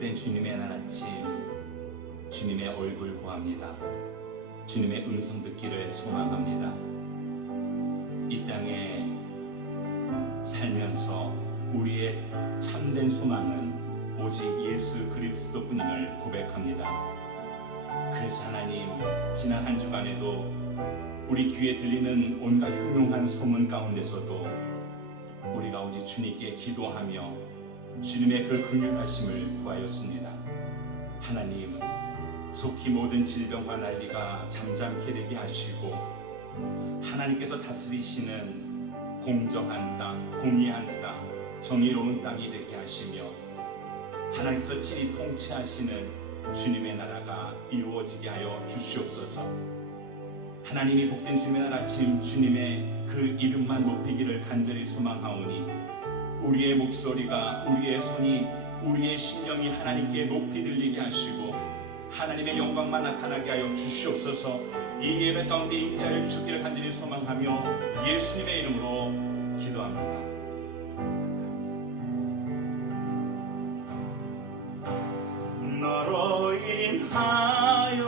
복된 주님의 날 아침, 주님의 얼굴 구합니다. 주님의 음성 듣기를 소망합니다. 이 땅에 살면서 우리의 참된 소망은 오직 예수 그리스도뿐임을 고백합니다. 그래서 하나님, 지난 한 주간에도 우리 귀에 들리는 온갖 흉흉한 소문 가운데서도 우리가 오직 주님께 기도하며 주님의 그 긍휼하심을 구하였습니다. 하나님, 속히 모든 질병과 난리가 잠잠케 되게 하시고 하나님께서 다스리시는 공정한 땅, 공의한 땅, 정의로운 땅이 되게 하시며 하나님께서 친히 통치하시는 주님의 나라가 이루어지게 하여 주시옵소서. 하나님이 복된 주님의 날 아침 주님의 그 이름만 높이기를 간절히 소망하오니 우리의 목소리가, 우리의 손이, 우리의 심령이 하나님께 높이 들리게 하시고 하나님의 영광만 나타나게 하여 주시옵소서. 이 예배 가운데 임재하여 주시기를 간절히 소망하며 예수님의 이름으로 기도합니다. 너로 인하여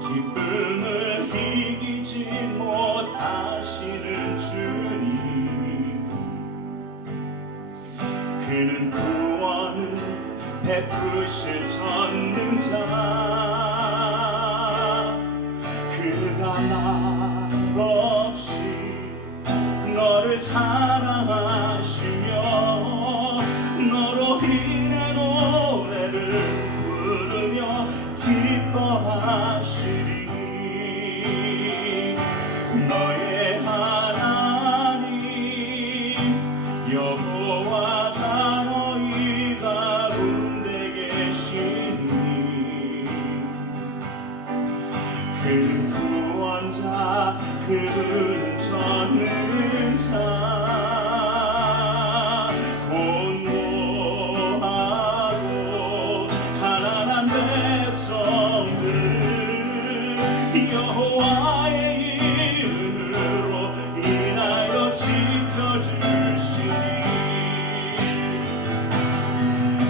기쁨을 이기지 못하시는 주님, 그는 구원을 베푸실 전능자, 그가 말없이 너를 사랑하시며 너로 인해 노래를 부르며 기뻐하시리. 너의 하나님 여호와가 너희 가운데 계시니 그는 구원자, 그는 전능자, 공고하고 가난한 백성들을 여호와의 이름으로 인하여 지켜주시니.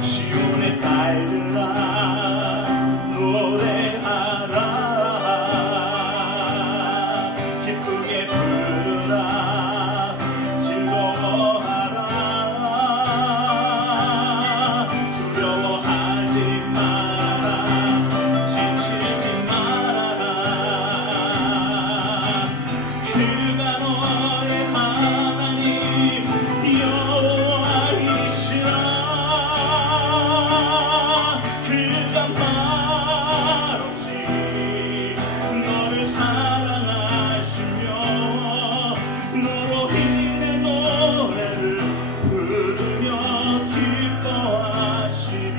시온의 딸들아 노래하라, 기쁘게 부르라, 즐거워하라. 두려워하지 마라, 지치지 말아라. 그가 너의 하나님 여호와이시라. 그가 말없이 너를 사랑하시며 너로 인해 노래를 부르며 기뻐하시니.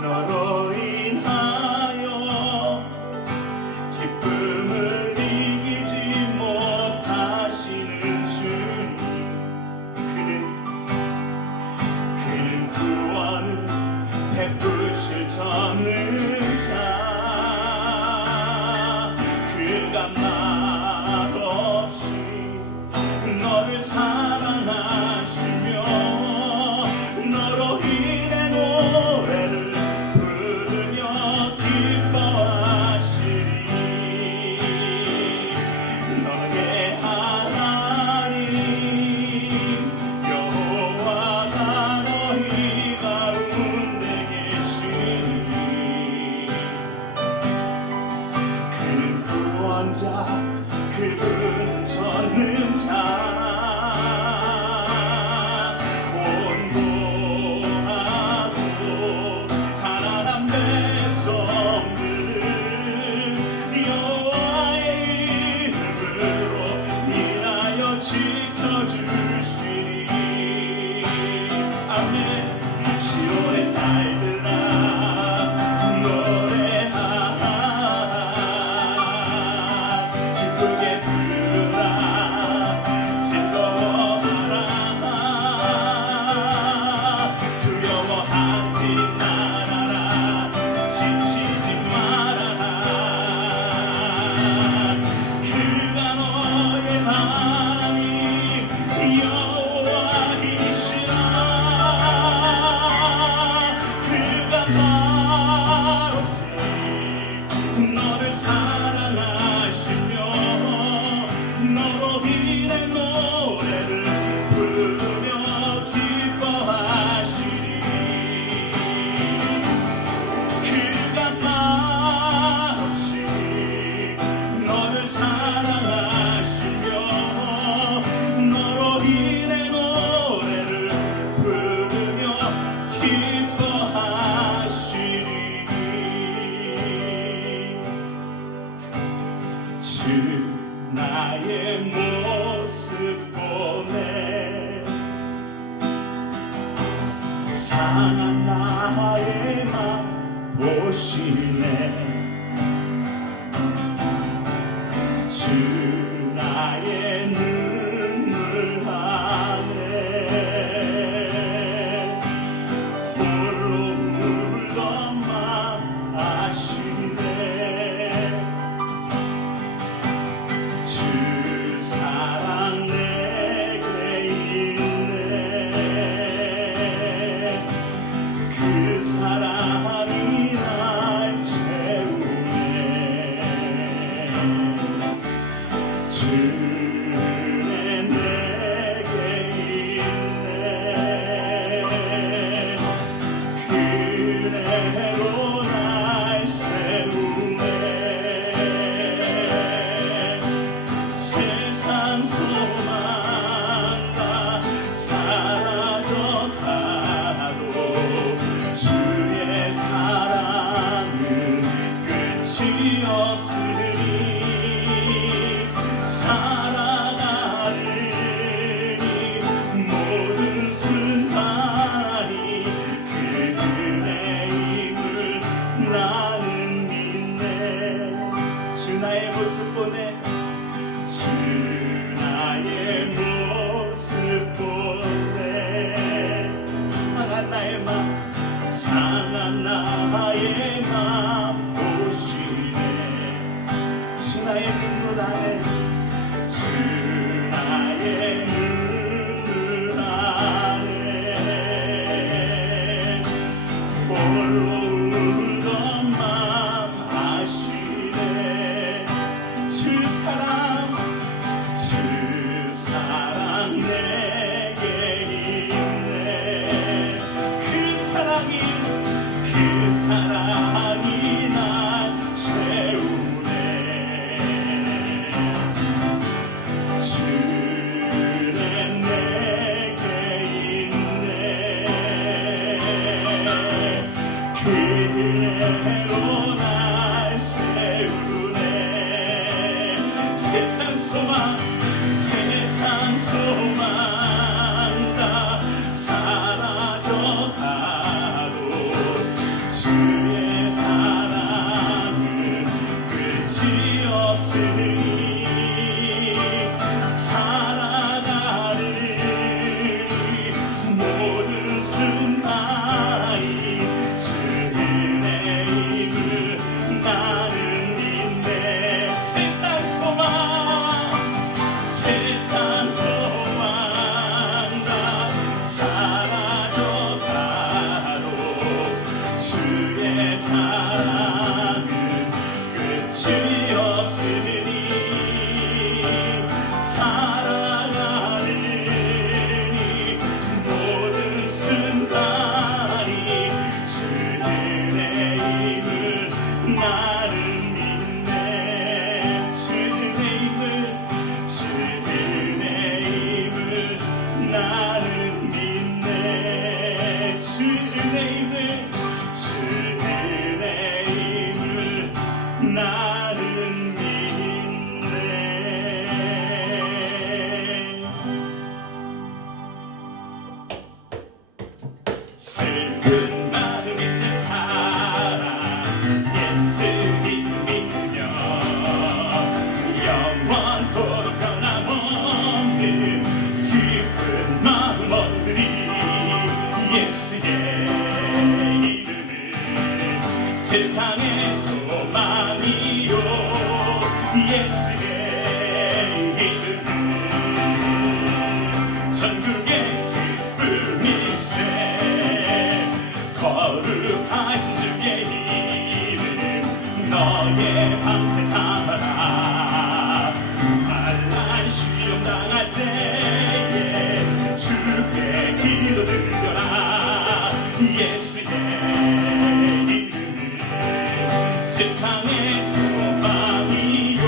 너로 인하여 기쁨을 이기지 못하시는 주님, 그는 구원을 베푸실 전능자, 그가 말없이 너를 사랑하시며 너로 인해 노래를 부르며 기뻐하시리. 너의 하나님 여호와가 너희 가운데 계시니 그는 구원자, 나의 모습 보네 상한 나의 맘 보시네 주 나의 눈물 안에 홀로 울던 맘 아시네 주 사랑 내게 있네 그 사랑이 날 채우네 주내 내게 있네 그대로 날 세우네 세상 소망 다 사라져가도 주의 사랑은 끝이 없으니 살아가는 모든 순간이 그들의 힘을 나는 믿네 주 나의 모습 보네 주 나의 모습 보네 상한 나의 맘 상한 나의 맘 보시네 주 나의 눈물 안에 주 나의 눈물 안에 홀로 울던 맘 아시네 주 사랑 내게 있네 그 사랑이 날 채우네 주는 내게 있네 그대로 날 세우네 세상 소망 다 사라져가도 주의 사랑은 끝이 없으니 살아가는 모든 순간이 주의 힘을 나는 믿네 세상 소망 다 사라져가도 주의 사랑은 끝이 없으니 살아가는 모든 순간이 주의 힘을 나는 믿네 주의 힘을 나는 믿네 주의 힘을 나는 믿네 슬픈 마음 있는 사람 예수 믿으며 영원토록 변함없는 기쁜 마음 얻으리 예수의 이름은 세상의 소망이요 예수의 이름은 전국의 기쁨일세 거룩하신 주의 이름 너의 방패 삼아라 환난 시험 당할 때에 주께 기도 들려라 예수의 이름은 세상의 소망이요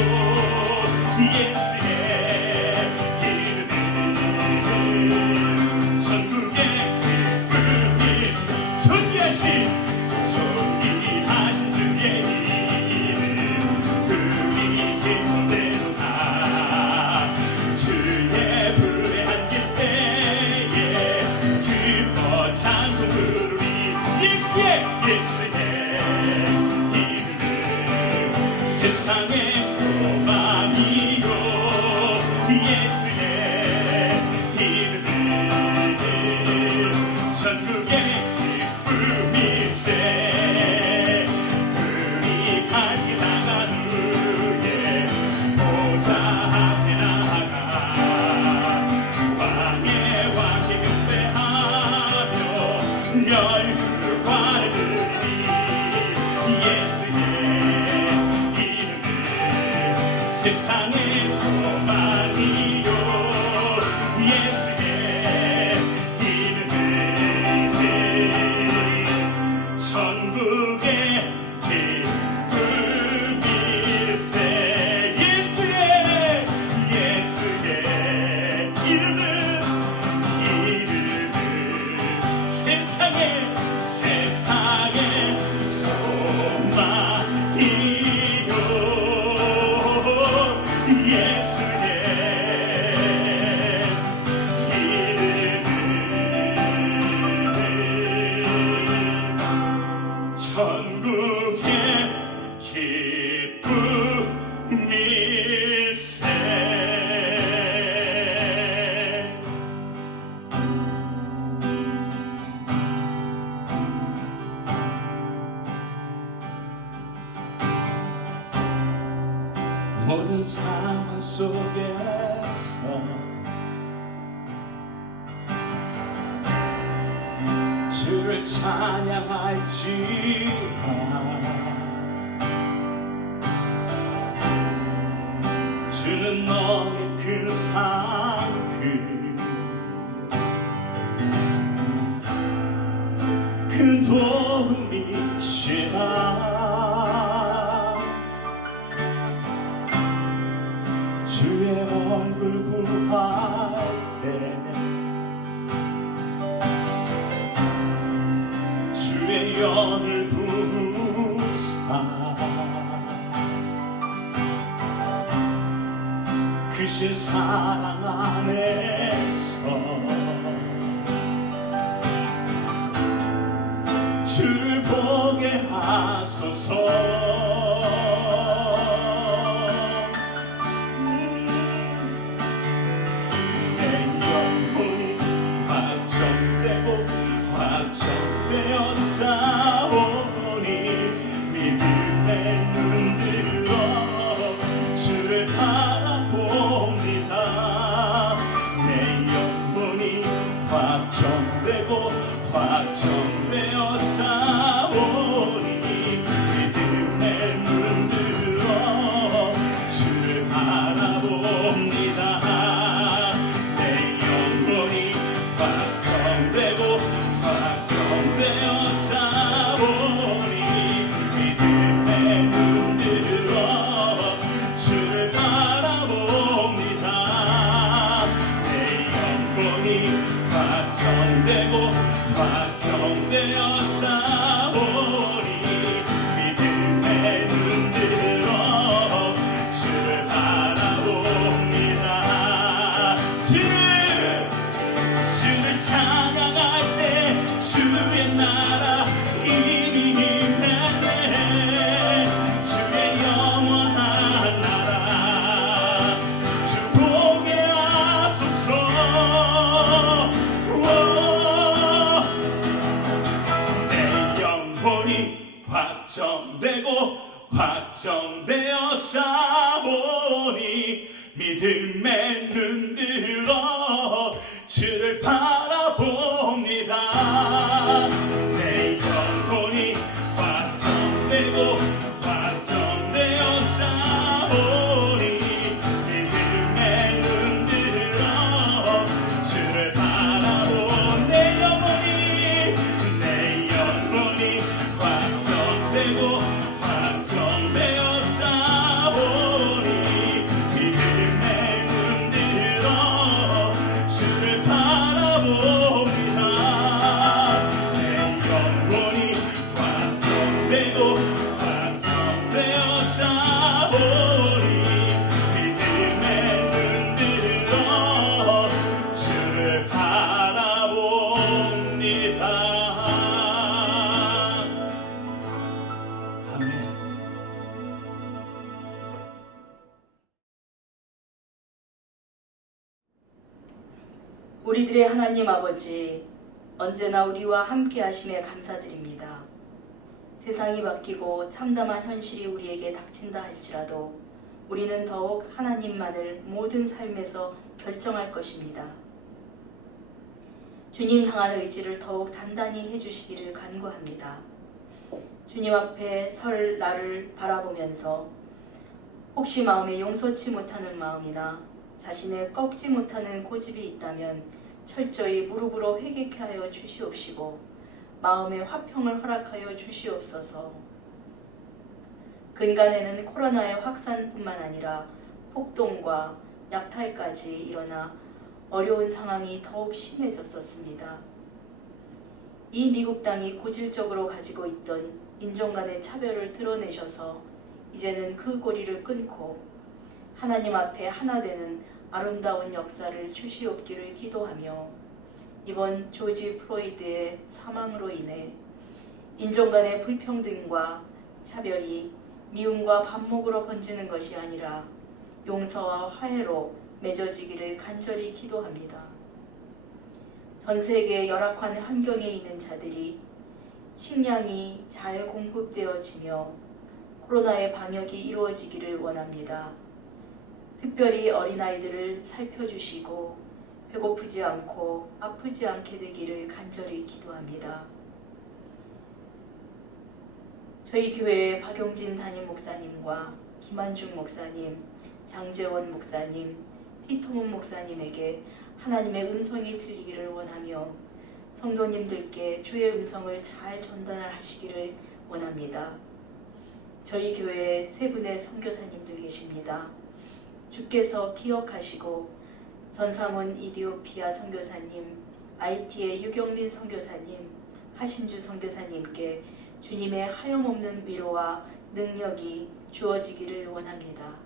예수의 이름은 전국의 기쁨이 존귀하신 주의 이름 기쁨일세. 예수의 이름은 세상의 소망이요. 예수의 이름은 천국의 기쁨일세. 모든 상황 속에서 주를 찬양할지만 주는 너의 큰 상급, 큰 도움이시라. 주의 얼굴 구할 때 주의 연을 부으사 크신 사랑 안에서 주를 보게 하소서. 확정되어 싸우니 믿음의 눈들어 주를 바라봅니다. 내 영혼이 확정되어 싸우니 믿음의 눈들어 주를 바라봅니다. 내 영혼이 확정되어 싸우니 믿음의 눈들어 주를 바라봅니다. 내 영혼이 확정되어 싸우니 믿음의 눈들어 주를 바라봅니다. 주를 찬양할 때 주의 나라 이미 임했네. 주의 영원한 나라 주 보게 하소서. 내 영혼이 확정되어 싸우니 믿음의 눈들어 주를 바라봅니다. 내 영혼이 확정되어 싸우니 믿음의 눈들어 주를 바라보. 내 영혼이 확정되어 싸우니 믿음의 눈들어 주를 바라봅니다. 내 영혼이 확정되어 싸우니 믿음의 눈들어 주를 바라봅니다. 아멘. 우리들의 하나님 아버지, 언제나 우리와 함께 하심에 감사드립니다. 세상이 바뀌고 참담한 현실이 우리에게 닥친다 할지라도 우리는 더욱 하나님만을 모든 삶에서 결정할 것입니다. 주님 향한 의지를 더욱 단단히 해주시기를 간구합니다. 주님 앞에 설 나를 바라보면서 혹시 마음에 용서치 못하는 마음이나 자신의 꺾지 못하는 고집이 있다면 철저히 무릎으로 회개케 하여 주시옵시고 마음의 화평을 허락하여 주시옵소서. 근간에는 코로나의 확산뿐만 아니라 폭동과 약탈까지 일어나 어려운 상황이 더욱 심해졌었습니다. 이 미국 땅이 고질적으로 가지고 있던 인종 간의 차별을 드러내셔서 이제는 그 고리를 끊고 하나님 앞에 하나 되는 아름다운 역사를 주시옵기를 기도하며 이번 조지 플로이드의 사망으로 인해 인종 간의 불평등과 차별이 미움과 반목으로 번지는 것이 아니라 용서와 화해로 맺어지기를 간절히 기도합니다. 전 세계 열악한 환경에 있는 자들이 식량이 잘 공급되어지며 코로나의 방역이 이루어지기를 원합니다. 특별히 어린아이들을 살펴주시고 배고프지 않고 아프지 않게 되기를 간절히 기도합니다. 저희 교회의 박용진 담임 목사님과 김한중 목사님, 장재원 목사님, 피토문 목사님에게 하나님의 음성이 들리기를 원하며 성도님들께 주의 음성을 잘 전달하시기를 원합니다. 저희 교회에 세 분의 선교사님들 계십니다. 주께서 기억하시고 전상훈 이디오피아 선교사님, IT의 유경민 선교사님, 하신주 선교사님께 주님의 하염없는 위로와 능력이 주어지기를 원합니다.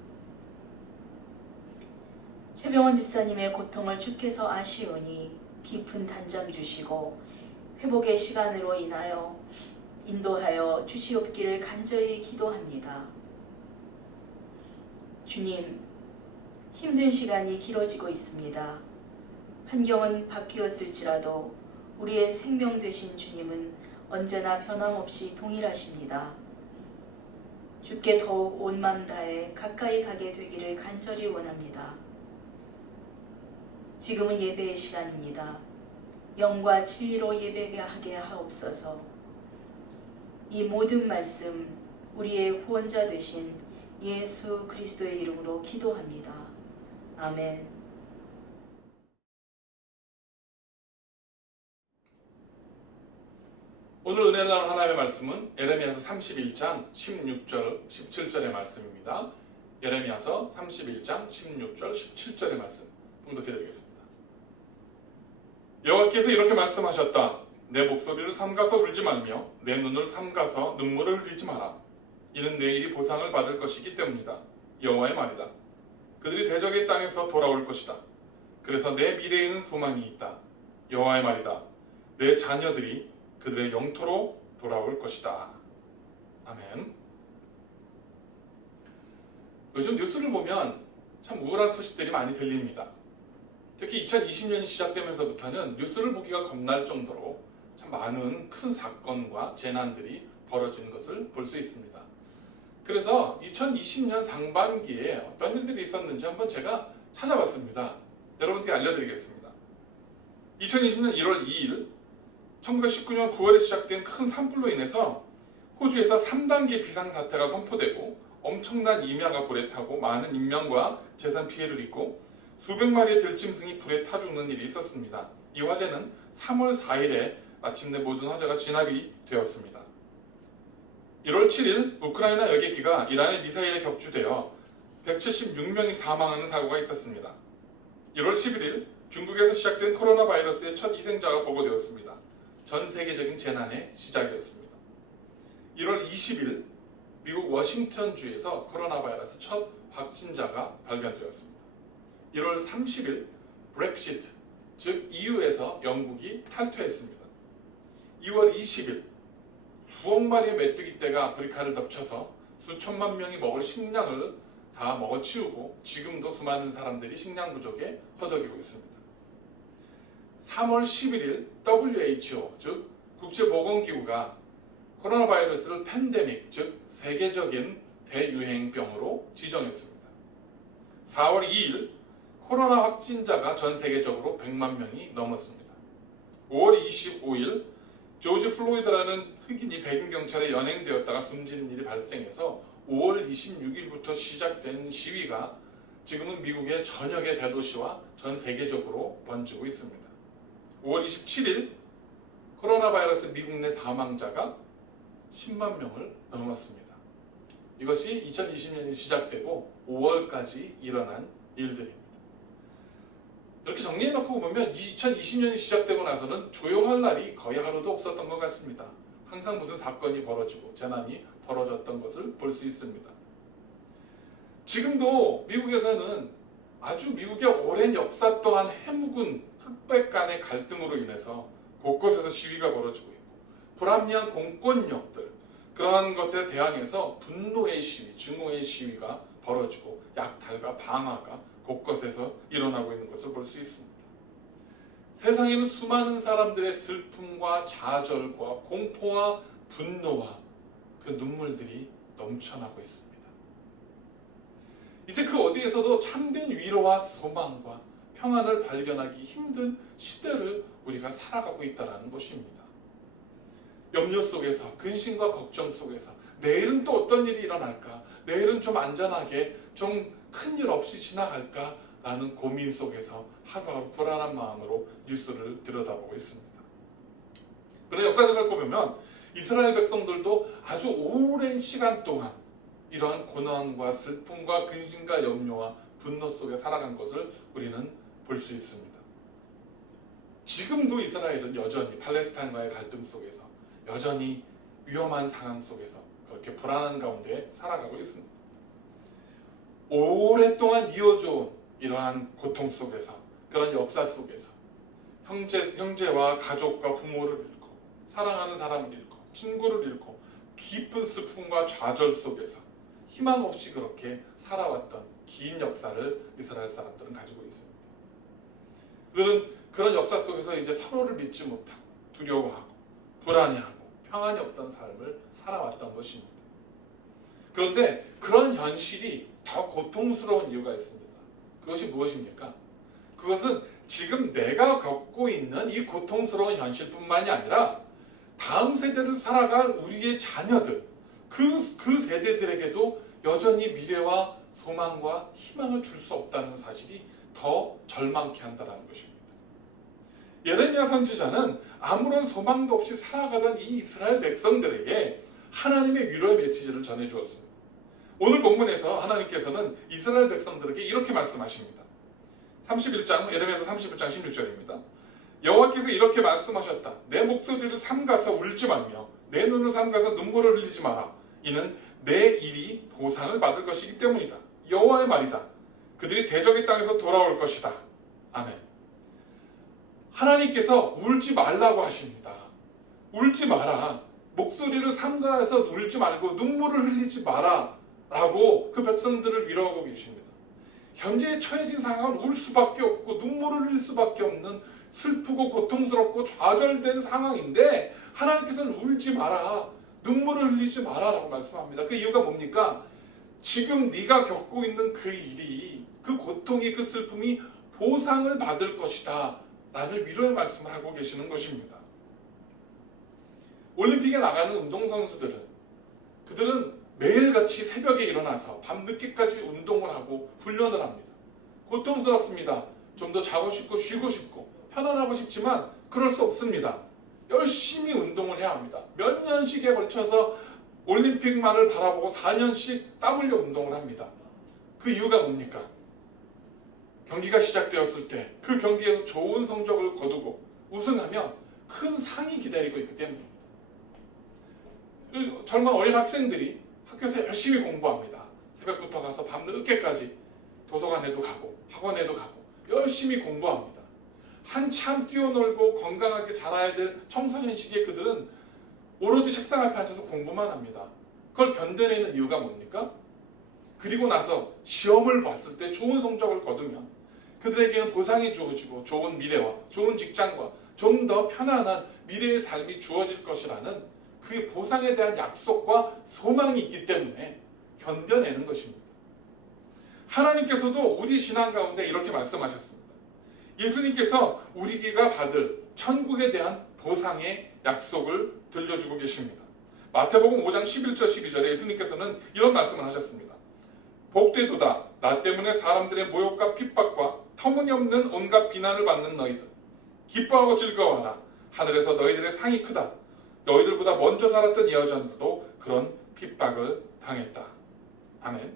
최병원 집사님의 고통을 주께서 아시오니 깊은 단장 주시고 회복의 시간으로 인도하여 주시옵기를 간절히 기도합니다. 주님, 힘든 시간이 길어지고 있습니다. 환경은 바뀌었을지라도 우리의 생명 되신 주님은 언제나 변함없이 동일하십니다. 주께 더욱 온 마음 다해 가까이 가게 되기를 간절히 원합니다. 지금은 예배의 시간입니다. 영과 진리로 예배하게 하옵소서. 이 모든 말씀 우리의 구원자 되신 예수 그리스도의 이름으로 기도합니다. 아멘. 오늘 은혜를 나눈 하나님의 말씀은 예레미야서 31장 16절 17절의 말씀입니다. 예레미야서 31장 16절 17절의 말씀 봉독해드리겠습니다. 여호와께서 이렇게 말씀하셨다. 내 목소리를 삼가서 울지 말며 내 눈을 삼가서 눈물을 흘리지 마라. 이는 내일이 보상을 받을 것이기 때문이다. 여호와의 말이다. 그들이 대적의 땅에서 돌아올 것이다. 그래서 내 미래에는 소망이 있다. 여호와의 말이다. 내 자녀들이 그들의 영토로 돌아올 것이다. 아멘. 요즘 뉴스를 보면 참 우울한 소식들이 많이 들립니다. 특히 2020년이 시작되면서부터는 뉴스를 보기가 겁날 정도로 참 많은 큰 사건과 재난들이 벌어지는 것을 볼 수 있습니다. 그래서 2020년 상반기에 어떤 일들이 있었는지 한번 제가 찾아봤습니다. 여러분께 알려드리겠습니다. 2020년 1월 2일 1919년 9월에 시작된 큰 산불로 인해서 호주에서 3단계 비상사태가 선포되고 엄청난 임야가 불에 타고 많은 인명과 재산 피해를 입고 수백 마리의 들짐승이 불에 타 죽는 일이 있었습니다. 이 화재는 3월 4일에 마침내 모든 화재가 진압이 되었습니다. 1월 7일 우크라이나 여객기가 이란의 미사일에 격추되어 176명이 사망하는 사고가 있었습니다. 1월 11일 중국에서 시작된 코로나 바이러스의 첫 희생자가 보고되었습니다. 전 세계적인 재난의 시작이었습니다. 1월 20일 미국 워싱턴주에서 코로나 바이러스 첫 확진자가 발견되었습니다. 1월 30일 브렉시트, 즉 EU에서 영국이 탈퇴했습니다. 2월 20일 수억 마리의 메뚜기 떼가 아프리카를 덮쳐서 수천만 명이 먹을 식량을 다 먹어치우고 지금도 수많은 사람들이 식량 부족에 허덕이고 있습니다. 3월 11일 WHO, 즉 국제보건기구가 코로나 바이러스를 팬데믹, 즉 세계적인 대유행병으로 지정했습니다. 4월 2일 코로나 확진자가 전 세계적으로 100만 명이 넘었습니다. 5월 25일 조지 플로이드라는 흑인이 백인 경찰에 연행되었다가 숨지는 일이 발생해서 5월 26일부터 시작된 시위가 지금은 미국의 전역의 대도시와 전 세계적으로 번지고 있습니다. 5월 27일 코로나 바이러스 미국 내 사망자가 10만 명을 넘었습니다. 이것이 2020년이 시작되고 5월까지 일어난 일들입니다. 이렇게 정리해놓고 보면 2020년이 시작되고 나서는 조용할 날이 거의 하루도 없었던 것 같습니다. 항상 무슨 사건이 벌어지고 재난이 벌어졌던 것을 볼 수 있습니다. 지금도 미국에서는 아주 미국의 오랜 역사 동안 해묵은 흑백 간의 갈등으로 인해서 곳곳에서 시위가 벌어지고 있고 불합리한 공권력들 그러한 것들에 대항해서 분노의 시위, 증오의 시위가 벌어지고 약탈과 방화가 곳곳에서 일어나고 있는 것을 볼 수 있습니다. 세상에는 수많은 사람들의 슬픔과 좌절과 공포와 분노와 그 눈물들이 넘쳐나고 있습니다. 이제 그 어디에서도 참된 위로와 소망과 평안을 발견하기 힘든 시대를 우리가 살아가고 있다는 것입니다. 염려 속에서, 근심과 걱정 속에서 내일은 또 어떤 일이 일어날까? 내일은 좀 안전하게, 좀 큰일 없이 지나갈까? 라는 고민 속에서 하루하루 불안한 마음으로 뉴스를 들여다보고 있습니다. 그런데 역사를 살펴보면 이스라엘 백성들도 아주 오랜 시간 동안 이러한 고난과 슬픔과 근심과 염려와 분노 속에 살아간 것을 우리는 볼 수 있습니다. 지금도 이스라엘은 여전히 팔레스타인과의 갈등 속에서 여전히 위험한 상황 속에서 그렇게 불안한 가운데 살아가고 있습니다. 오랫동안 이어져 온 이러한 고통 속에서 그런 역사 속에서 형제와 가족과 부모를 잃고 사랑하는 사람을 잃고 친구를 잃고 깊은 슬픔과 좌절 속에서 희망 없이 그렇게 살아왔던 긴 역사를 이스라엘 사람들은 가지고 있습니다. 그들은 그런 역사 속에서 이제 서로를 믿지 못하고 두려워하고 불안해하고 평안이 없던 삶을 살아왔던 것입니다. 그런데 그런 현실이 더 고통스러운 이유가 있습니다. 그것이 무엇입니까? 그것은 지금 내가 겪고 있는 이 고통스러운 현실뿐만이 아니라 다음 세대를 살아갈 우리의 자녀들, 그 세대들에게도 여전히 미래와 소망과 희망을 줄 수 없다는 사실이 더 절망케 한다는 것입니다. 예레미야 선지자는 아무런 소망도 없이 살아가던 이 이스라엘 백성들에게 하나님의 위로의 메시지를 전해주었습니다. 오늘 본문에서 하나님께서는 이스라엘 백성들에게 이렇게 말씀하십니다. 31장, 예레미야서 31장 16절입니다. 여호와께서 이렇게 말씀하셨다. 내 목소리를 삼가서 울지 말며 내 눈을 삼가서 눈물을 흘리지 마라. 이는 내 일이 보상을 받을 것이기 때문이다. 여호와의 말이다. 그들이 대적의 땅에서 돌아올 것이다. 아멘. 하나님께서 울지 말라고 하십니다. 울지 마라. 목소리를 삼가해서 울지 말고 눈물을 흘리지 마라. 라고 그 백성들을 위로하고 계십니다. 현재 처해진 상황은 울 수밖에 없고 눈물을 흘릴 수밖에 없는 슬프고 고통스럽고 좌절된 상황인데 하나님께서는 울지 마라. 눈물을 흘리지 마라 라고 말씀합니다. 그 이유가 뭡니까? 지금 네가 겪고 있는 그 일이, 그 고통이, 그 슬픔이 보상을 받을 것이다 라는 위로의 말씀을 하고 계시는 것입니다. 올림픽에 나가는 운동선수들은 그들은 매일같이 새벽에 일어나서 밤늦게까지 운동을 하고 훈련을 합니다. 고통스럽습니다. 좀 더 자고 싶고 쉬고 싶고 편안하고 싶지만 그럴 수 없습니다. 열심히 운동을 해야 합니다. 몇 년씩에 걸쳐서 올림픽만을 바라보고 4년씩 땀 흘려 운동을 합니다. 그 이유가 뭡니까? 경기가 시작되었을 때 그 경기에서 좋은 성적을 거두고 우승하면 큰 상이 기다리고 있기 때문입니다. 젊은 어린 학생들이 학교에서 열심히 공부합니다. 새벽부터 가서 밤늦게까지 도서관에도 가고 학원에도 가고 열심히 공부합니다. 한참 뛰어놀고 건강하게 자라야 될 청소년 시기에 그들은 오로지 책상 앞에 앉아서 공부만 합니다. 그걸 견뎌내는 이유가 뭡니까? 그리고 나서 시험을 봤을 때 좋은 성적을 거두면 그들에게는 보상이 주어지고 좋은 미래와 좋은 직장과 좀 더 편안한 미래의 삶이 주어질 것이라는 그 보상에 대한 약속과 소망이 있기 때문에 견뎌내는 것입니다. 하나님께서도 우리 신앙 가운데 이렇게 말씀하셨습니다. 예수님께서 우리가 받을 천국에 대한 보상의 약속을 들려주고 계십니다. 마태복음 5장 11절 12절에 예수님께서는 이런 말씀을 하셨습니다. 복되도다 나 때문에 사람들의 모욕과 핍박과 터무니없는 온갖 비난을 받는 너희들 기뻐하고 즐거워하라 하늘에서 너희들의 상이 크다. 너희들보다 먼저 살았던 이 여자도 그런 핍박을 당했다. 아멘.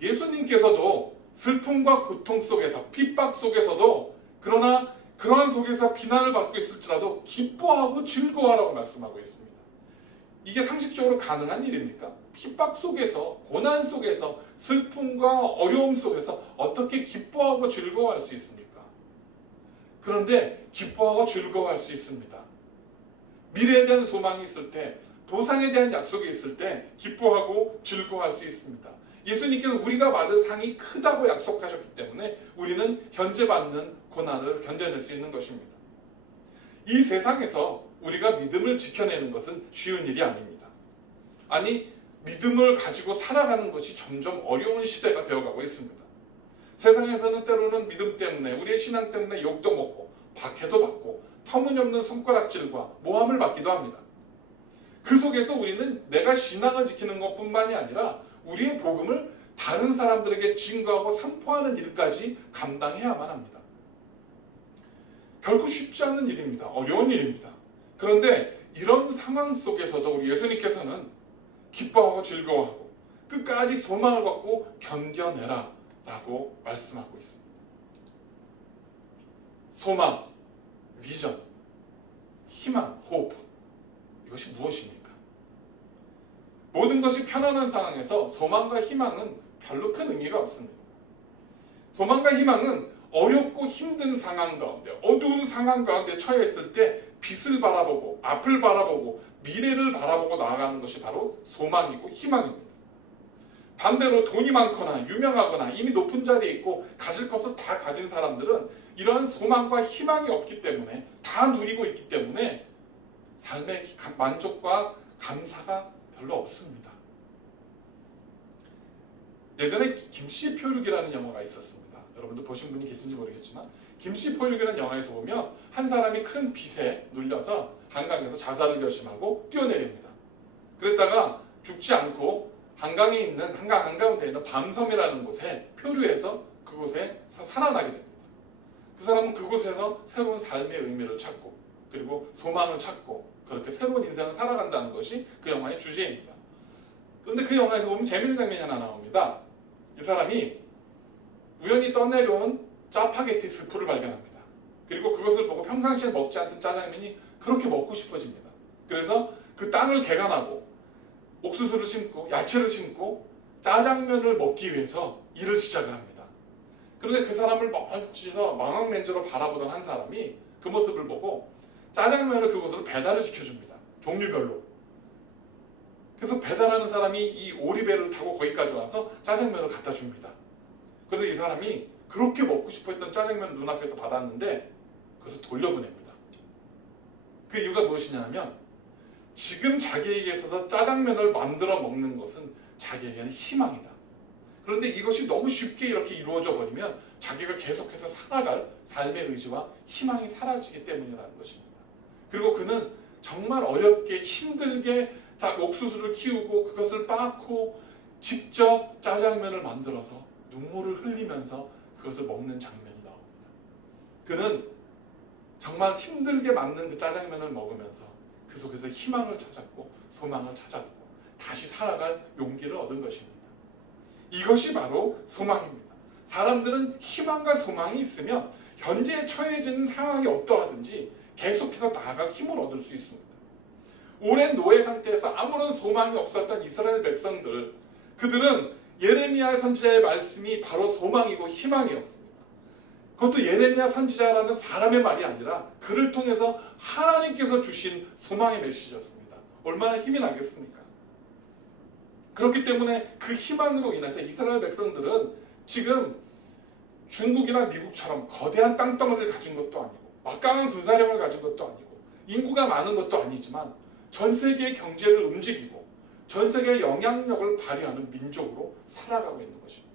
예수님께서도 슬픔과 고통 속에서, 핍박 속에서도, 그러나 그러한 속에서 비난을 받고 있을지라도 기뻐하고 즐거워하라고 말씀하고 있습니다. 이게 상식적으로 가능한 일입니까? 핍박 속에서, 고난 속에서, 슬픔과 어려움 속에서 어떻게 기뻐하고 즐거워할 수 있습니까? 그런데 기뻐하고 즐거워할 수 있습니다. 미래에 대한 소망이 있을 때, 보상에 대한 약속이 있을 때 기뻐하고 즐거워할 수 있습니다. 예수님께서 우리가 받을 상이 크다고 약속하셨기 때문에 우리는 현재 받는 고난을 견뎌낼 수 있는 것입니다. 이 세상에서 우리가 믿음을 지켜내는 것은 쉬운 일이 아닙니다. 아니, 믿음을 가지고 살아가는 것이 점점 어려운 시대가 되어가고 있습니다. 세상에서는 때로는 믿음 때문에, 우리의 신앙 때문에 욕도 먹고 박해도 받고 터무니없는 손가락질과 모함을 받기도 합니다. 그 속에서 우리는 내가 신앙을 지키는 것뿐만이 아니라 우리의 복음을 다른 사람들에게 증거하고 선포하는 일까지 감당해야만 합니다. 결코 쉽지 않은 일입니다. 어려운 일입니다. 그런데 이런 상황 속에서도 우리 예수님께서는 기뻐하고 즐거워하고 끝까지 소망을 갖고 견뎌내라 라고 말씀하고 있습니다. 소망, 비전, 희망, 호흡, 이것이 무엇입니까? 모든 것이 편안한 상황에서 소망과 희망은 별로 큰 의미가 없습니다. 소망과 희망은 어렵고 힘든 상황 가운데, 어두운 상황 가운데 처해 있을 때 빛을 바라보고 앞을 바라보고 미래를 바라보고 나아가는 것이 바로 소망이고 희망입니다. 반대로 돈이 많거나 유명하거나 이미 높은 자리에 있고 가질 것을 다 가진 사람들은 이러한 소망과 희망이 없기 때문에, 다 누리고 있기 때문에 삶의 만족과 감사가 별로 없습니다. 예전에 김씨표륙이라는 영화가 있었습니다. 여러분도 보신 분이 계신지 모르겠지만 김씨표륙이라는 영화에서 보면 한 사람이 큰 빚에 눌려서 한강에서 자살을 결심하고 뛰어내립니다. 그랬다가 죽지 않고 한강 한가운데 있는 밤섬이라는 곳에 표류해서 그곳에서 살아나게 됩니다. 그 사람은 그곳에서 새로운 삶의 의미를 찾고 그리고 소망을 찾고 그렇게 새로운 인생을 살아간다는 것이 그 영화의 주제입니다. 그런데 그 영화에서 보면 재미있는 장면이 하나 나옵니다. 이 사람이 우연히 떠내려온 짜파게티 스프를 발견합니다. 그리고 그것을 보고 평상시에 먹지 않던 짜장면이 그렇게 먹고 싶어집니다. 그래서 그 땅을 개간하고 옥수수를 심고 야채를 심고 짜장면을 먹기 위해서 일을 시작을 합니다. 그런데 그 사람을 멀리서 망원렌즈로 바라보던 한 사람이 그 모습을 보고 짜장면을 그곳으로 배달을 시켜줍니다. 종류별로. 그래서 배달하는 사람이 이 오리배를 타고 거기까지 와서 짜장면을 갖다 줍니다. 그런데 이 사람이 그렇게 먹고 싶어 했던 짜장면을 눈앞에서 받았는데 그것을 돌려보냅니다. 그 이유가 무엇이냐면 지금 자기에게 있어서 짜장면을 만들어 먹는 것은 자기에게는 희망이다. 그런데 이것이 너무 쉽게 이렇게 이루어져 버리면 자기가 계속해서 살아갈 삶의 의지와 희망이 사라지기 때문이라는 것입니다. 그리고 그는 정말 어렵게 힘들게 옥수수를 키우고 그것을 빻고 직접 짜장면을 만들어서 눈물을 흘리면서 그것을 먹는 장면이 나옵니다. 그는 정말 힘들게 만든 그 짜장면을 먹으면서 그 속에서 희망을 찾았고 소망을 찾았고 다시 살아갈 용기를 얻은 것입니다. 이것이 바로 소망입니다. 사람들은 희망과 소망이 있으면 현재 처해진 상황이 어떠하든지 계속해서 나아갈 힘을 얻을 수 있습니다. 오랜 노예 상태에서 아무런 소망이 없었던 이스라엘 백성들, 그들은 예레미야 선지자의 말씀이 바로 소망이고 희망이었습니다. 그것도 예레미야 선지자라는 사람의 말이 아니라 그를 통해서 하나님께서 주신 소망의 메시지였습니다. 얼마나 힘이 나겠습니까? 그렇기 때문에 그 희망으로 인해서 이스라엘 백성들은 지금 중국이나 미국처럼 거대한 땅덩어리를 가진 것도 아니고 막강한 군사력을 가진 것도 아니고 인구가 많은 것도 아니지만 전 세계의 경제를 움직이고 전 세계의 영향력을 발휘하는 민족으로 살아가고 있는 것입니다.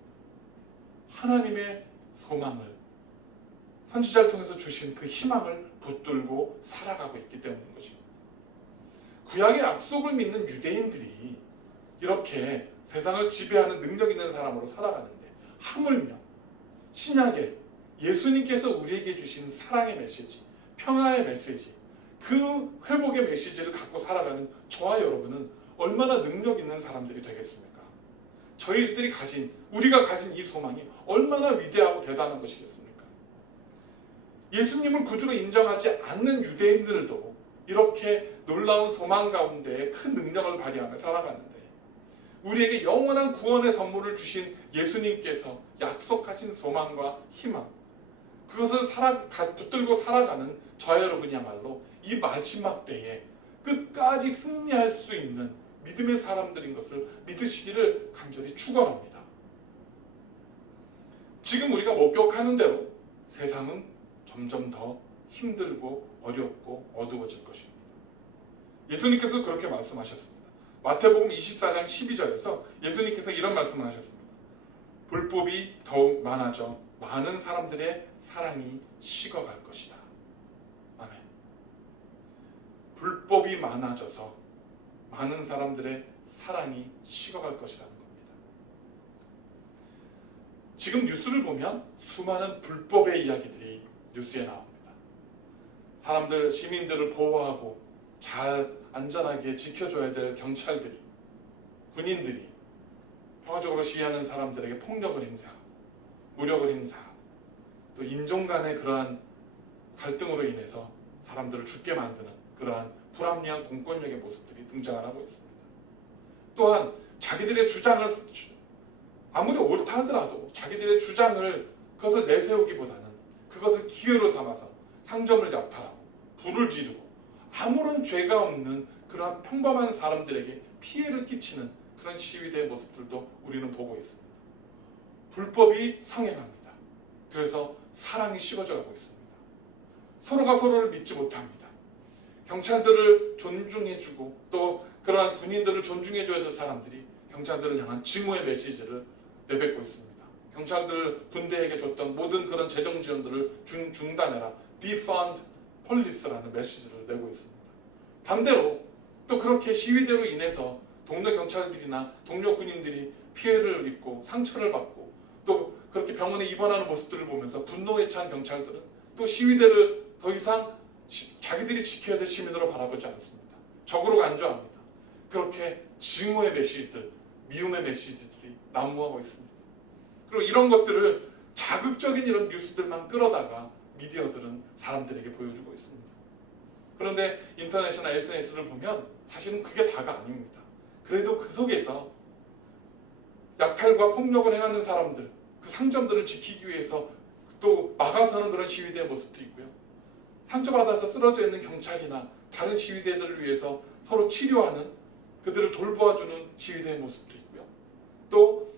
하나님의 소망을 선지자를 통해서 주신 그 희망을 붙들고 살아가고 있기 때문인 것입니다. 구약의 약속을 믿는 유대인들이 이렇게 세상을 지배하는 능력 있는 사람으로 살아가는데 하물며 신약에 예수님께서 우리에게 주신 사랑의 메시지, 평화의 메시지, 그 회복의 메시지를 갖고 살아가는 저와 여러분은 얼마나 능력 있는 사람들이 되겠습니까? 저희들이 우리가 가진 이 소망이 얼마나 위대하고 대단한 것이겠습니까? 예수님을 구주로 인정하지 않는 유대인들도 이렇게 놀라운 소망 가운데 큰 능력을 발휘하며 살아가는데, 우리에게 영원한 구원의 선물을 주신 예수님께서 약속하신 소망과 희망, 그것을 붙들고 살아가는 저와 여러분이야말로 이 마지막 때에 끝까지 승리할 수 있는 믿음의 사람들인 것을 믿으시기를 간절히 축원합니다. 지금 우리가 목격하는 대로 세상은 점점 더 힘들고 어렵고 어두워질 것입니다. 예수님께서 그렇게 말씀하셨습니다. 마태복음 24장 12절에서 예수님께서 이런 말씀을 하셨습니다. 불법이 더욱 많아져 많은 사람들의 사랑이 식어갈 것이다. 아멘. 불법이 많아져서 많은 사람들의 사랑이 식어갈 것이라는 겁니다. 지금 뉴스를 보면 수많은 불법의 이야기들이 뉴스에 나옵니다. 사람들, 시민들을 보호하고 잘 안전하게 지켜줘야 될 경찰들이, 군인들이 평화적으로 시위하는 사람들에게 폭력을 행사하고 무력을 행사하고 또 인종 간의 그러한 갈등으로 인해서 사람들을 죽게 만드는 그러한 불합리한 공권력의 모습들이 등장을 하고 있습니다. 또한 자기들의 주장을 아무리 옳다 하더라도 자기들의 주장을 그것을 내세우기보다는 그것을 기회로 삼아서 상점을 약탈하고 불을 지르고 아무런 죄가 없는 그러한 평범한 사람들에게 피해를 끼치는 그런 시위대의 모습들도 우리는 보고 있습니다. 불법이 성행합니다. 그래서 사랑이 식어져 가고 있습니다. 서로가 서로를 믿지 못합니다. 경찰들을 존중해주고 또 그러한 군인들을 존중해줘야 될 사람들이 경찰들을 향한 증오의 메시지를 내뱉고 있습니다. 경찰들 군대에게 줬던 모든 그런 재정 지원들을 중단해라, defund police라는 메시지를 내고 있습니다. 반대로 또 그렇게 시위대로 인해서 동료 경찰들이나 동료 군인들이 피해를 입고 상처를 받고 또 그렇게 병원에 입원하는 모습들을 보면서 분노에 찬 경찰들은 또 시위대를 더 이상 자기들이 지켜야 될 시민으로 바라보지 않습니다. 적으로 간주합니다. 그렇게 증오의 메시지들, 미움의 메시지들이 난무하고 있습니다. 그리고 이런 것들을 자극적인 이런 뉴스들만 끌어다가 미디어들은 사람들에게 보여주고 있습니다. 그런데 인터넷이나 SNS를 보면 사실은 그게 다가 아닙니다. 그래도 그 속에서 약탈과 폭력을 행하는 사람들, 그 상점들을 지키기 위해서 또 막아서는 그런 시위대의 모습도 있고요. 상처받아서 쓰러져 있는 경찰이나 다른 시위대들을 위해서 서로 치료하는, 그들을 돌보아주는 시위대의 모습도 있고요. 또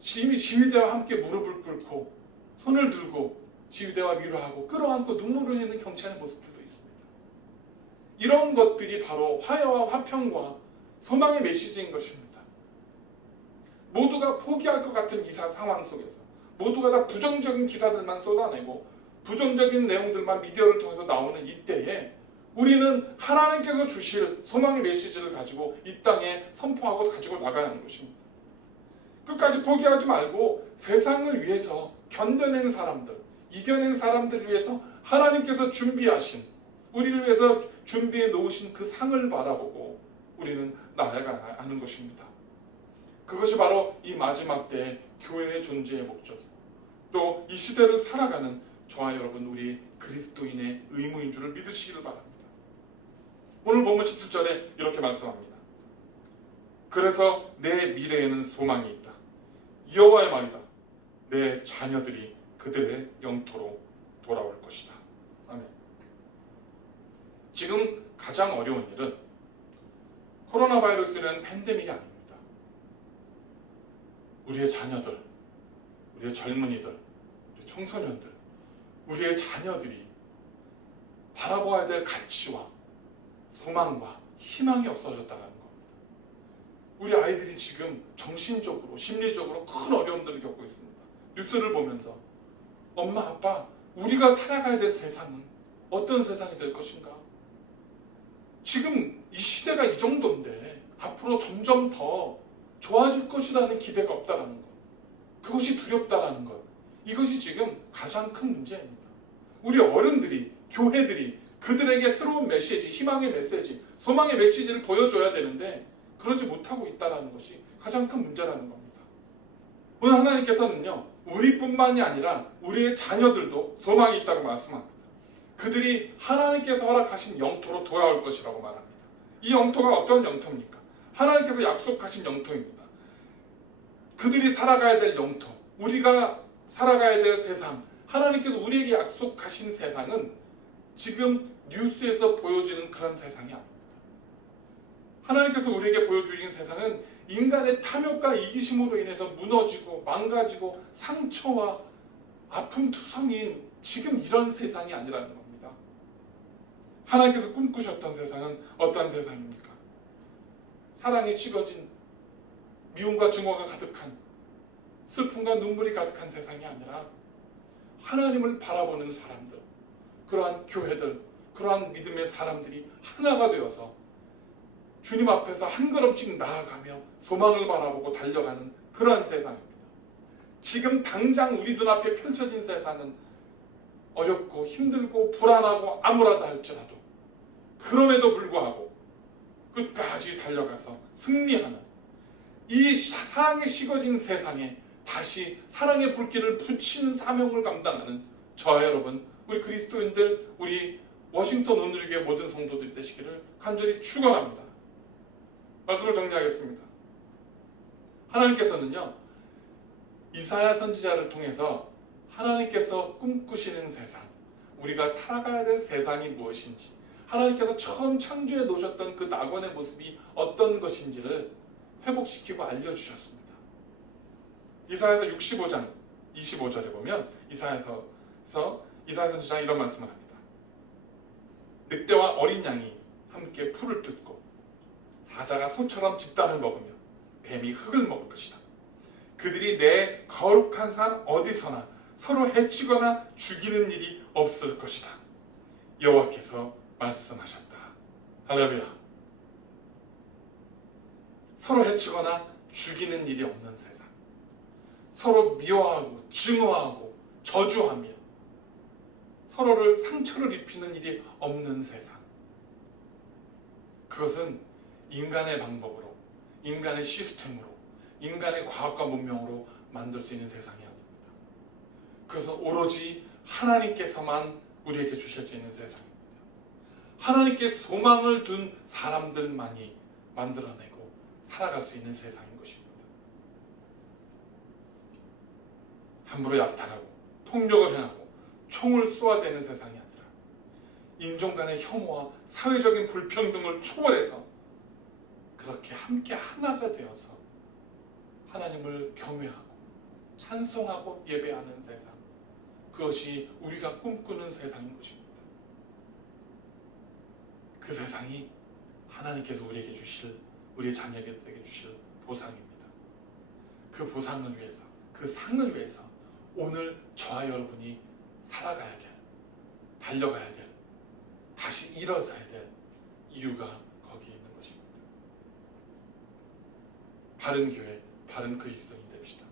시위대와 함께 무릎을 꿇고 손을 들고 시위대와 위로하고 끌어안고 눈물을 흘리는 경찰의 모습들도 있습니다. 이런 것들이 바로 화해와 화평과 소망의 메시지인 것입니다. 모두가 포기할 것 같은 이 상황 속에서 모두가 다 부정적인 기사들만 쏟아내고 부정적인 내용들만 미디어를 통해서 나오는 이때에 우리는 하나님께서 주실 소망의 메시지를 가지고 이 땅에 선포하고 가지고 나가야 하는 것입니다. 끝까지 포기하지 말고 세상을 위해서 견뎌낸 사람들, 이겨낸 사람들을 위해서 하나님께서 준비하신, 우리를 위해서 준비해 놓으신 그 상을 바라보고 우리는 나아가야 하는 것입니다. 그것이 바로 이 마지막 때의 교회의 존재의 목적이고 또 이 시대를 살아가는 저와 여러분, 우리 그리스도인의 의무인 줄을 믿으시기를 바랍니다. 오늘 본문 17절에 이렇게 말씀합니다. 그래서 내 미래에는 소망이 있다. 여호와의 말이다. 내 자녀들이 그들의 영토로 돌아올 것이다. 아멘. 지금 가장 어려운 일은 코로나 바이러스라는 팬데믹이 아닙니다. 우리의 자녀들, 우리의 젊은이들, 우리 청소년들, 우리의 자녀들이 바라보아야 될 가치와 소망과 희망이 없어졌다는 겁니다. 우리 아이들이 지금 정신적으로, 심리적으로 큰 어려움들을 겪고 있습니다. 뉴스를 보면서 엄마, 아빠, 우리가 살아가야 될 세상은 어떤 세상이 될 것인가? 지금 이 시대가 이 정도인데 앞으로 점점 더 좋아질 것이라는 기대가 없다는 것, 그것이 두렵다는 것, 이것이 지금 가장 큰 문제입니다. 우리 어른들이 교회들이 그들에게 새로운 메시지, 희망의 메시지, 소망의 메시지를 보여줘야 되는데 그러지 못하고 있다는 것이 가장 큰 문제라는 겁니다. 오늘 하나님께서는요, 우리뿐만이 아니라 우리의 자녀들도 소망이 있다고 말씀합니다. 그들이 하나님께서 허락하신 영토로 돌아올 것이라고 말합니다. 이 영토가 어떤 영토입니까? 하나님께서 약속하신 영토입니다. 그들이 살아가야 될 영토, 우리가 살아가야 될 세상, 하나님께서 우리에게 약속하신 세상은 지금 뉴스에서 보여지는 그런 세상이 아닙니다. 하나님께서 우리에게 보여주신 세상은 인간의 탐욕과 이기심으로 인해서 무너지고 망가지고 상처와 아픔투성인 지금 이런 세상이 아니라는 겁니다. 하나님께서 꿈꾸셨던 세상은 어떤 세상입니까? 사랑이 식어진 미움과 증오가 가득한 슬픔과 눈물이 가득한 세상이 아니라 하나님을 바라보는 사람들, 그러한 교회들, 그러한 믿음의 사람들이 하나가 되어서 주님 앞에서 한 걸음씩 나아가며 소망을 바라보고 달려가는 그러한 세상입니다. 지금 당장 우리 눈앞에 펼쳐진 세상은 어렵고 힘들고 불안하고 암울하다 할지라도 그럼에도 불구하고 끝까지 달려가서 승리하는 이 사랑에 식어진 세상에 다시 사랑의 불길을 붙이는 사명을 감당하는 저와 여러분, 우리 그리스도인들, 우리 워싱턴 온누리교회 모든 성도들이 되시기를 간절히 축원합니다. 말씀을 정리하겠습니다. 하나님께서는요, 이사야 선지자를 통해서 하나님께서 꿈꾸시는 세상, 우리가 살아가야 될 세상이 무엇인지, 하나님께서 처음 창조해 놓으셨던 그 낙원의 모습이 어떤 것인지를 회복시키고 알려주셨습니다. 이사야서 65장 25절에 보면 이사야 선지자가 이런 말씀을 합니다. 늑대와 어린 양이 함께 풀을 뜯고 사자가 소처럼 집단을 먹으며 뱀이 흙을 먹을 것이다. 그들이 내 거룩한 산 어디서나 서로 해치거나 죽이는 일이 없을 것이다. 여호와께서 말씀하셨다. 할렐루야. 서로 해치거나 죽이는 일이 없는 세상, 서로 미워하고 증오하고 저주하며 서로를 상처를 입히는 일이 없는 세상, 그것은 인간의 방법으로, 인간의 시스템으로, 인간의 과학과 문명으로 만들 수 있는 세상이 아닙니다. 그것은 오로지 하나님께서만 우리에게 주실 수 있는 세상입니다. 하나님께 소망을 둔 사람들만이 만들어내고 살아갈 수 있는 세상인 것입니다. 함부로 약탈하고 폭력을 행하고 총을 쏘아대는 세상이 아니라 인종 간의 혐오와 사회적인 불평등을 초월해서 그렇게 함께 하나가 되어서 하나님을 경외하고 찬송하고 예배하는 세상, 그것이 우리가 꿈꾸는 세상인 것입니다. 그 세상이 하나님께서 우리에게 주실, 우리 자녀들에게 주실 보상입니다. 그 보상을 위해서, 그 상을 위해서 오늘 저와 여러분이 살아가야 될, 달려가야 될, 다시 일어서야 될 이유가 거기에 있는 것입니다. 바른 교회, 바른 그리스도인이 됩시다.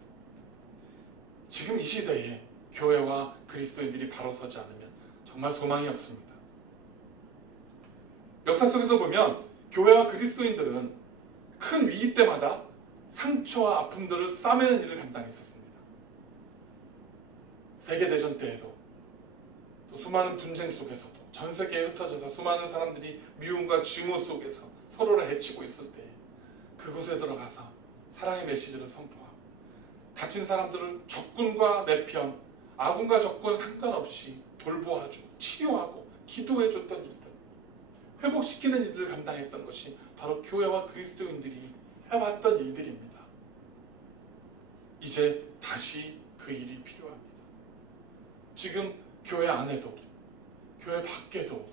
지금 이 시대에 교회와 그리스도인들이 바로 서지 않으면 정말 소망이 없습니다. 역사 속에서 보면 교회와 그리스도인들은 큰 위기 때마다 상처와 아픔들을 싸매는 일을 감당했었습니다. 세계대전 때에도, 또 수많은 분쟁 속에서도, 전 세계에 흩어져서 수많은 사람들이 미움과 증오 속에서 서로를 해치고 있을 때 그곳에 들어가서 사랑의 메시지를 선포하고 다친 사람들을 적군과 내 편, 아군과 적군 상관없이 돌보아주고 치료하고 기도해줬던 일들, 회복시키는 일들을 감당했던 것이 바로 교회와 그리스도인들이 해왔던 일들입니다. 이제 다시 그 일이 필요합니다. 지금 교회 안에도 교회 밖에도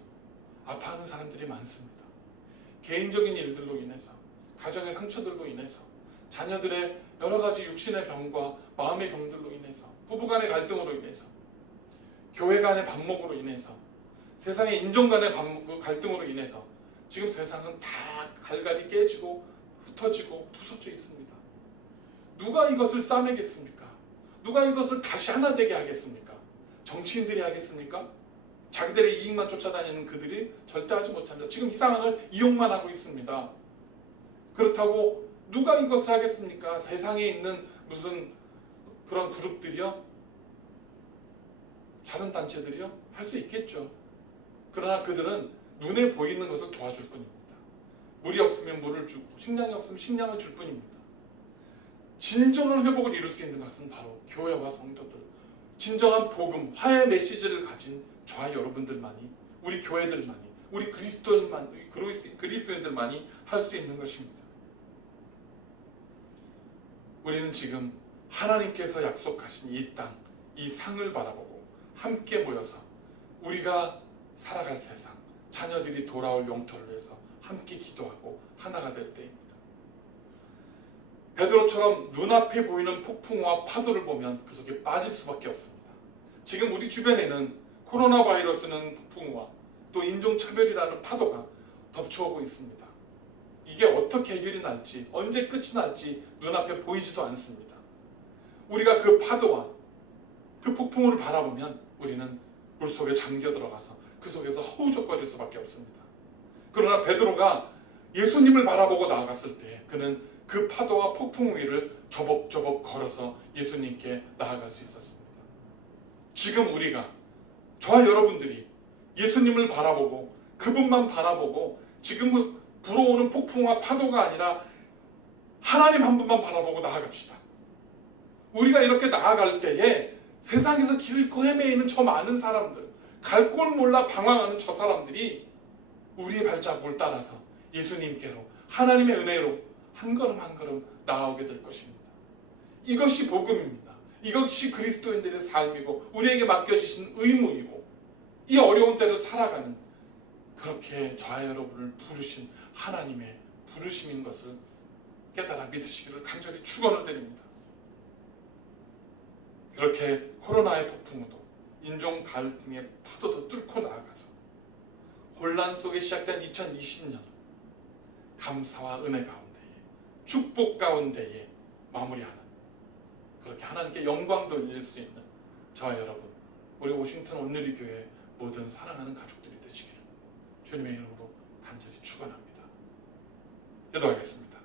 아파하는 사람들이 많습니다. 개인적인 일들로 인해서, 가정의 상처들로 인해서, 자녀들의 여러 가지 육신의 병과 마음의 병들로 인해서, 부부간의 갈등으로 인해서, 교회 간의 반목으로 인해서, 세상의 인종 간의 갈등으로 인해서 지금 세상은 다 갈갈이 깨지고 흩어지고 부서져 있습니다. 누가 이것을 싸매겠습니까? 누가 이것을 다시 하나 되게 하겠습니까? 정치인들이 하겠습니까? 자기들의 이익만 쫓아다니는 그들이 절대 하지 못한다. 지금 이 상황을 이용만 하고 있습니다. 그렇다고 누가 이것을 하겠습니까? 세상에 있는 무슨 그런 그룹들이요? 자선단체들이요? 할 수 있겠죠. 그러나 그들은 눈에 보이는 것을 도와줄 뿐입니다. 물이 없으면 물을 주고 식량이 없으면 식량을 줄 뿐입니다. 진정한 회복을 이룰 수 있는 것은 바로 교회와 성도들, 진정한 복음, 화해 메시지를 가진 저와 여러분들만이, 우리 교회들만이, 우리 그리스도인들만이 할 수 있는 것입니다. 우리는 지금 하나님께서 약속하신 이 땅, 이 상을 바라보고 함께 모여서 우리가 살아갈 세상, 자녀들이 돌아올 영토를 위해서 함께 기도하고 하나가 될 때입니다. 베드로처럼 눈앞에 보이는 폭풍과 파도를 보면 그 속에 빠질 수밖에 없습니다. 지금 우리 주변에는 코로나 바이러스는 폭풍우와 또 인종차별이라는 파도가 덮쳐오고 있습니다. 이게 어떻게 해결이 날지, 언제 끝이 날지 눈앞에 보이지도 않습니다. 우리가 그 파도와 그 폭풍우를 바라보면 우리는 물속에 잠겨 들어가서 그 속에서 허우적거릴 수밖에 없습니다. 그러나 베드로가 예수님을 바라보고 나아갔을 때 그는 그 파도와 폭풍 위를 저벅저벅 걸어서 예수님께 나아갈 수 있었습니다. 지금 우리가, 저와 여러분들이 예수님을 바라보고 그분만 바라보고 지금 불어오는 폭풍과 파도가 아니라 하나님 한 분만 바라보고 나아갑시다. 우리가 이렇게 나아갈 때에 세상에서 길을 잃고 헤매이는 저 많은 사람들, 갈 곳 몰라 방황하는 저 사람들이 우리의 발자국을 따라서 예수님께로, 하나님의 은혜로 한 걸음 한 걸음 나아오게 될 것입니다. 이것이 복음입니다. 이것이 그리스도인들의 삶이고 우리에게 맡겨주신 의무이고 이 어려운 때를 살아가는, 그렇게 저와 여러분을 부르신 하나님의 부르심인 것을 깨달아 믿으시기를 간절히 축원을 드립니다. 그렇게 코로나의 폭풍우도 인종 갈등의 파도도 뚫고 나아가서 혼란 속에 시작된 2020년, 감사와 은혜 가운데에, 축복 가운데에 마무리하는, 그렇게 하나님께 영광 돌릴 수 있는 저와 여러분, 우리 워싱턴 온누리 교회 모든 사랑하는 가족들이 되시기를 주님의 이름으로 간절히 축원합니다. 기도하겠습니다.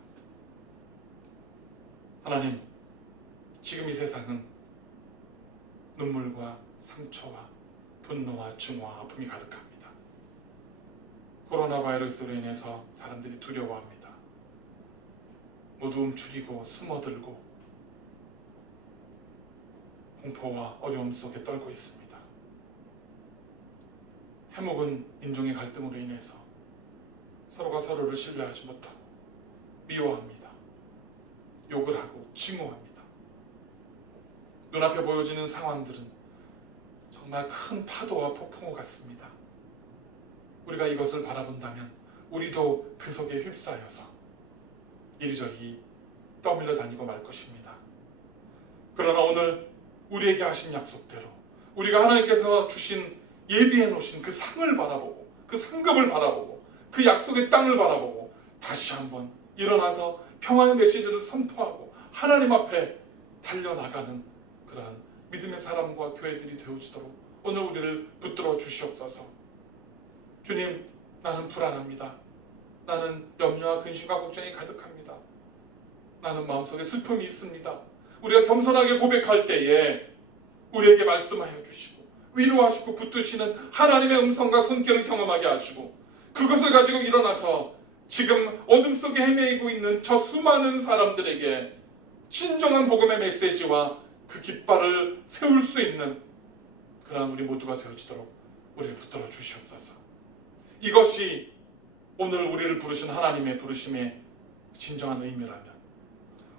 하나님, 지금 이 세상은 눈물과 상처와 분노와 증오와 아픔이 가득합니다. 코로나 바이러스로 인해서 사람들이 두려워합니다. 모두 움츠리고 숨어들고 공포와 어려움 속에 떨고 있습니다. 해묵은 인종의 갈등으로 인해서 서로가 서로를 신뢰하지 못하고 미워합니다. 욕을 하고 증오합니다. 눈앞에 보여지는 상황들은 정말 큰 파도와 폭풍우 같습니다. 우리가 이것을 바라본다면 우리도 그 속에 휩싸여서 이리저리 떠밀려 다니고 말 것입니다. 그러나 오늘 우리에게 하신 약속대로 우리가 하나님께서 주신 예비해 놓으신 그 상을 바라보고 그 상급을 바라보고 그 약속의 땅을 바라보고 다시 한번 일어나서 평화의 메시지를 선포하고 하나님 앞에 달려나가는 그러한 믿음의 사람과 교회들이 되어지도록 오늘 우리를 붙들어 주시옵소서. 주님, 나는 불안합니다. 나는 염려와 근심과 걱정이 가득합니다. 나는 마음속에 슬픔이 있습니다. 우리가 겸손하게 고백할 때에 우리에게 말씀하여 주시고 위로하시고 붙드시는 하나님의 음성과 손길을 경험하게 하시고 그것을 가지고 일어나서 지금 어둠 속에 헤매이고 있는 저 수많은 사람들에게 진정한 복음의 메시지와 그 깃발을 세울 수 있는 그러한 우리 모두가 되어지도록 우리를 붙들어 주시옵소서. 이것이 오늘 우리를 부르신 하나님의 부르심의 진정한 의미라면,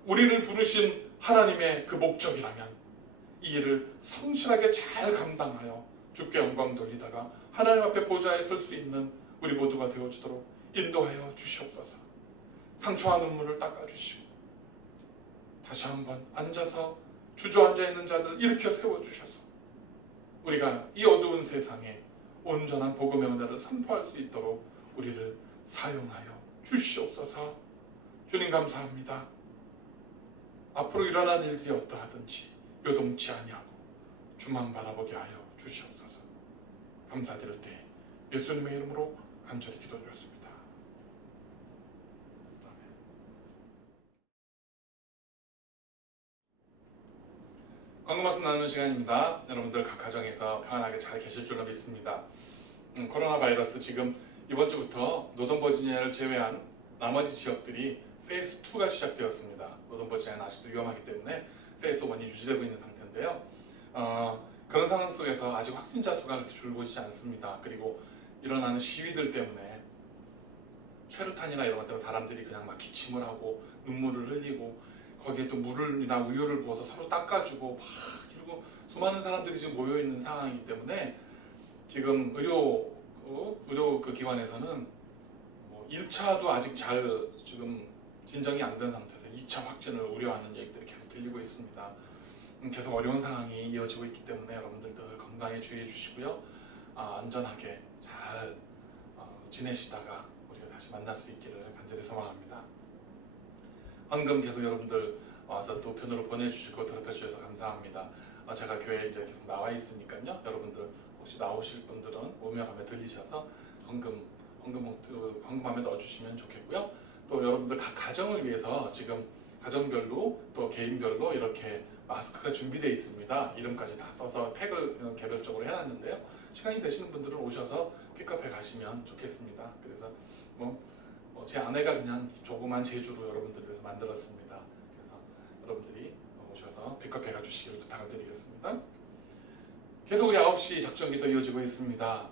우리를 부르신 하나님의 그 목적이라면 이 일을 성실하게 잘 감당하여 주께 영광 돌리다가 하나님 앞에 보좌에 설 수 있는 우리 모두가 되어지도록 인도하여 주시옵소서. 상처와 눈물을 닦아주시고 다시 한번 앉아서 주저앉아 있는 자들 일으켜 세워주셔서 우리가 이 어두운 세상에 온전한 복음의 은혜를 선포할 수 있도록 우리를 사용하여 주시옵소서. 주님 감사합니다. 앞으로 일어난 일들이 어떠하든지 요동치 아니하고 주만 바라보게 하여 주시옵소서. 감사드릴 때 예수님의 이름으로 간절히 기도드렸습니다. 광고 말씀 나누는 시간입니다. 여러분들 각 가정에서 평안하게 잘 계실 줄로 믿습니다. 코로나 바이러스 지금 이번 주부터 노던 버지니아를 제외한 나머지 지역들이 페이스 2가 시작되었습니다. 노던 버지니아는 아직도 위험하기 때문에 페이스 1이 유지되고 있는 상태인데요. 그런 상황 속에서 아직 확진자 수가 그렇게 줄고 있지 않습니다. 그리고 일어나는 시위들 때문에 최루탄이나 이런 것 때문에 사람들이 그냥 막 기침을 하고 눈물을 흘리고 거기에 또 물이나 우유를 부어서 서로 닦아주고 막 이러고 수많은 사람들이 지금 모여 있는 상황이기 때문에 지금 의료 그 기관에서는 1차도 아직 잘 지금 진정이 안 된 상태에서 2차 확진을 우려하는 얘기들이 계속 들리고 있습니다. 계속 어려운 상황이 이어지고 있기 때문에 여러분들 늘 건강에 주의해 주시고요. 안전하게 잘 지내시다가 우리가 다시 만날 수 있기를 간절히 소망합니다. 헌금 계속 여러분들 와서 또 편으로 보내주시고 드롭해 주셔서 감사합니다. 제가 교회에 이제 계속 나와 있으니까요. 여러분들 혹시 나오실 분들은 오며 가며 들리셔서 헌금함에 넣어주시면 좋겠고요. 또 여러분들 각 가정을 위해서 지금 가정별로 또 개인별로 이렇게 마스크가 준비되어 있습니다. 이름까지 다 써서 팩을 개별적으로 해놨는데요. 시간이 되시는 분들은 오셔서 픽업해 가시면 좋겠습니다. 그래서 제 아내가 그냥 조그만 제주로 여러분들을 위해서 만들었습니다. 그래서 여러분들이 오셔서 픽업해 가 주시기를 부탁을 드리겠습니다. 계속 우리 9시 작전기도 이어지고 있습니다.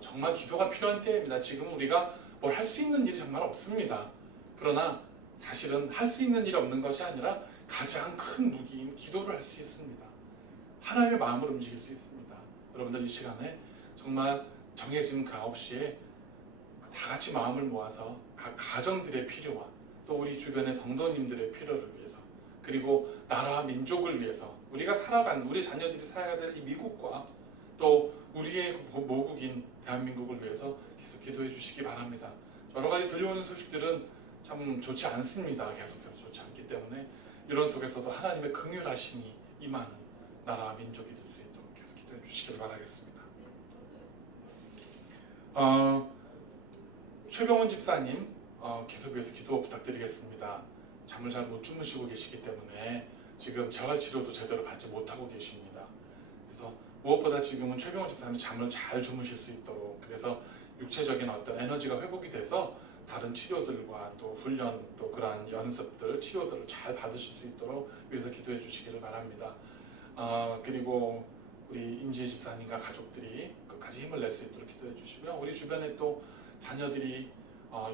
정말 기도가 필요한 때입니다. 지금 우리가 뭘 할 수 있는 일이 정말 없습니다. 그러나 사실은 할 수 있는 일이 없는 것이 아니라 가장 큰 무기인 기도를 할 수 있습니다. 하나님의 마음을 움직일 수 있습니다. 여러분들 이 시간에 정말 정해진 그 9시에 다 같이 마음을 모아서 각 가정들의 필요와 또 우리 주변의 성도님들의 필요를 위해서 그리고 나라와 민족을 위해서 우리 자녀들이 살아가야 될 이 미국과 또 우리의 모국인 대한민국을 위해서 계속 기도해 주시기 바랍니다. 여러 가지 들려오는 소식들은 참 좋지 않습니다. 계속해서 좋지 않기 때문에 이런 속에서도 하나님의 긍휼하심이 임하는 나라와 민족이 될 수 있도록 계속 기도해 주시기를 바라겠습니다. 최병원 집사님 계속해서 기도 부탁드리겠습니다. 잠을 잘 못 주무시고 계시기 때문에 지금 재활치료도 제대로 받지 못하고 계십니다. 그래서 무엇보다 지금은 최병원 집사님이 잠을 잘 주무실 수 있도록 그래서 육체적인 어떤 에너지가 회복이 돼서 다른 치료들과 또 훈련 또 그러한 연습들 치료들을 잘 받으실 수 있도록 위해서 기도해 주시기를 바랍니다. 그리고 우리 임지혜 집사님과 가족들이 끝까지 힘을 낼 수 있도록 기도해 주시고요. 우리 주변에 또 자녀들이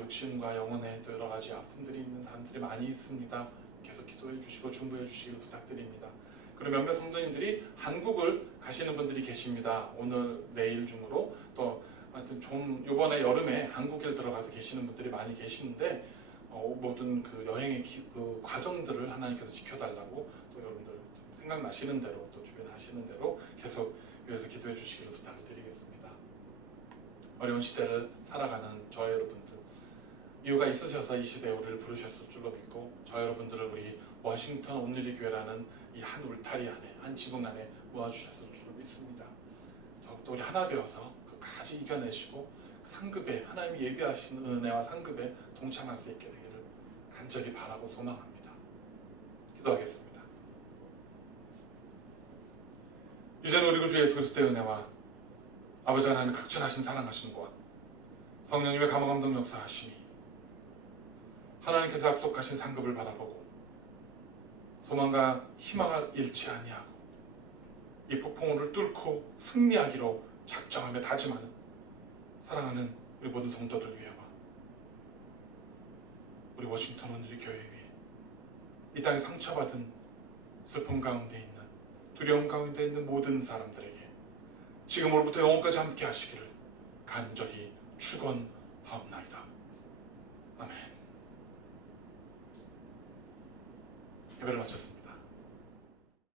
육신과 영혼에 또 여러 가지 아픔들이 있는 사람들이 많이 있습니다. 계속 기도해 주시고 중보해 주시기를 부탁드립니다. 그리고 몇몇 성도님들이 한국을 가시는 분들이 계십니다. 오늘 내일 중으로 또 하여튼 좀 이번에 여름에 한국에 들어가서 계시는 분들이 많이 계시는데 모든 그 여행의 그 과정들을 하나님께서 지켜달라고 또 여러분들 생각나시는 대로 또 주변에 하시는 대로 계속 위해서 기도해 주시기를 부탁을 드리겠습니다. 어려운 시대를 살아가는 저 여러분들 이유가 있으셔서 이 시대에 우리를 부르셨을 줄로 믿고 저 여러분들을 우리 워싱턴 온누리 교회라는 이 한 울타리 안에 한 지붕 안에 모아주셨을 줄로 믿습니다. 더욱더 우리 하나 되어서 끝까지 이겨내시고 상급에 하나님이 예비하신 은혜와 상급에 동참할 수 있게 되기를 간절히 바라고 소망합니다. 기도하겠습니다. 이제는 우리 구주 예수 그리스도의 은혜와 아버지 하나님의 극진하신 사랑하심과 성령님의 감화감동 역사하심이 하나님께서 약속하신 상급을 바라보고 소망과 희망을 잃지 아니하고 이 폭풍우를 뚫고 승리하기로 작정하며 다짐하는 사랑하는 우리 모든 성도들 위해와 우리 워싱턴 온누리 교회 위에 이 땅에 상처받은 슬픔 가운데 있는 두려움 가운데 있는 모든 사람들에게 지금으로부터 영원까지 함께 하시기를 간절히 축원하옵나이다. 아멘. 예배를 마쳤습니다.